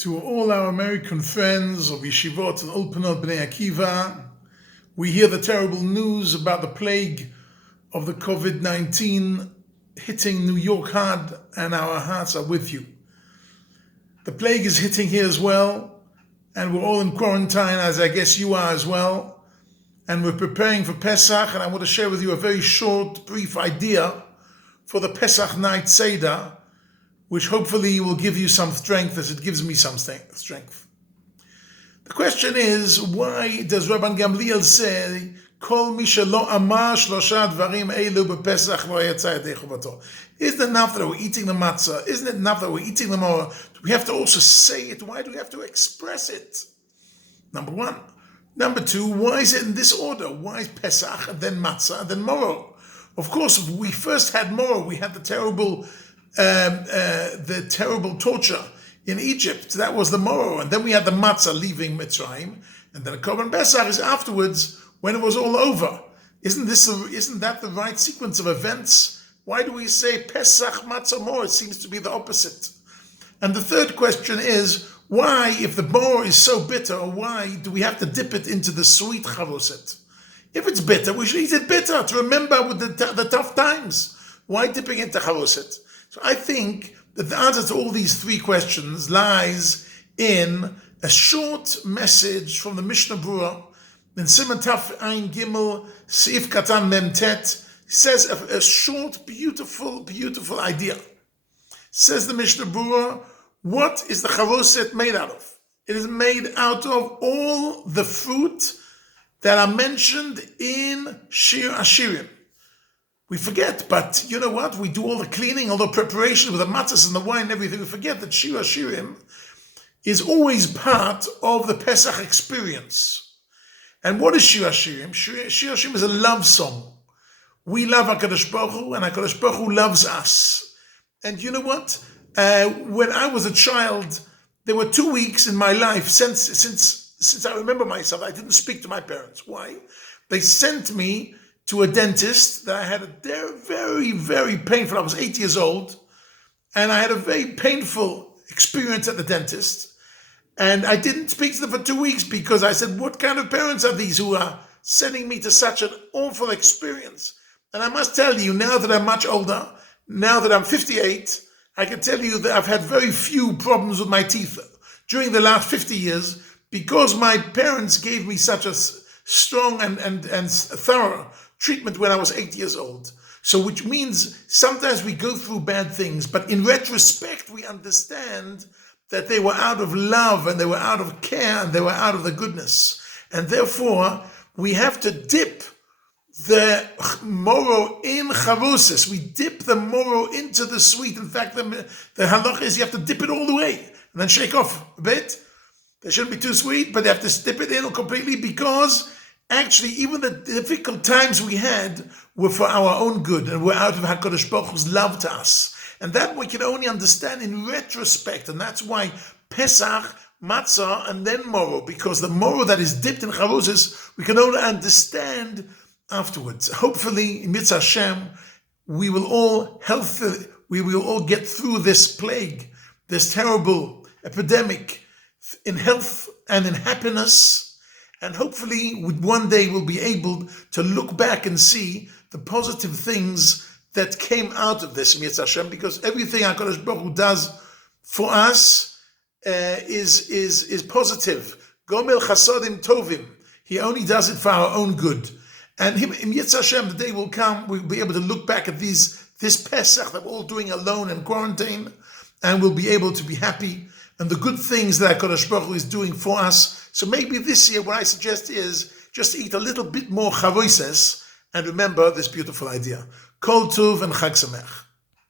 To all our American friends of Yeshivot and Ulpanot Bnei Akiva, we hear the terrible news about the plague of the COVID-19 hitting New York hard, and our hearts are with you. The plague is hitting here as well, and we're all in quarantine, as I guess you are as well, and we're preparing for Pesach, and I want to share with you a very short, brief idea for the Pesach night Seder, which hopefully will give you some strength as it gives me some strength. The question is, why does Rabbi Gamliel say, Kol mi shelo amar shlosha dvarim elu bepesach lo yatsa yadei chovato? Isn't it enough that we're eating the matzah? Isn't it enough that we're eating the maror? Do we have to also say it? Why do we have to express it? Number one. Number two, why is it in this order? Why is Pesach, and then matzah, and then maror? Of course, we first had maror. We had the terrible torture in Egypt. That was the maror, and then we had the matzah leaving Mitzrayim, and then the Korban Pesach is afterwards when it was all over. Isn't that the right sequence of events? Why do we say Pesach, matzah, maror? It seems to be the opposite. And the third question is, why, if the maror is so bitter, why do we have to dip it into the sweet charoset? If it's bitter, we should eat it bitter to remember with the tough times. Why dipping into charoset? So I think that the answer to all these three questions lies in a short message from the Mishnah Berurah in Siman Taf Ein Gimel Seif Katan Mem Tet. Says a short, beautiful idea. Says the Mishnah Berurah, what is the charoset made out of? It is made out of all the fruit that are mentioned in Shir Ashirim. We forget, but you know what? We do all the cleaning, all the preparation with the matzahs and the wine and everything. We forget that Shir Hashirim is always part of the Pesach experience. And what is Shir Hashirim? Shir Hashirim is a love song. We love HaKadosh Baruch Hu, and HaKadosh Baruch Hu loves us. And you know what? When I was a child, there were 2 weeks in my life, since I remember myself, I didn't speak to my parents. Why? They sent me to a dentist that I had a very, very painful, I was 8 years old, and I had a very painful experience at the dentist. And I didn't speak to them for 2 weeks because I said, what kind of parents are these who are sending me to such an awful experience? And I must tell you, now that I'm much older, now that I'm 58, I can tell you that I've had very few problems with my teeth during the last 50 years because my parents gave me such a strong and thorough treatment when I was 8 years old. So which means sometimes we go through bad things, but in retrospect, we understand that they were out of love and they were out of care and they were out of the goodness. And therefore, we have to dip the moro in charosis. We dip the moro into the sweet. In fact, the halacha is you have to dip it all the way and then shake off a bit. They shouldn't be too sweet, but they have to dip it in completely because actually, even the difficult times we had were for our own good and were out of HaKadosh Baruch Hu's love to us. And that we can only understand in retrospect. And that's why Pesach, Matzah, and then Moro, because the Moro that is dipped in Charosis, we can only understand afterwards. Hopefully, in Mitzvah Hashem, we will all get through this plague, this terrible epidemic, in health and in happiness. And hopefully, one day we'll be able to look back and see the positive things that came out of this Mitzvah Hashem, because everything HaKadosh Baruch Hu does for us is positive. Gomel chasodim tovim. He only does it for our own good. And in Mitzvah Hashem, the day will come, we'll be able to look back at this Pesach that we're all doing alone in quarantine, and we'll be able to be happy and the good things that HaKadosh Baruch Hu is doing for us. So maybe this year, what I suggest is just eat a little bit more charoises and remember this beautiful idea. Kol Tov and Chag Sameach.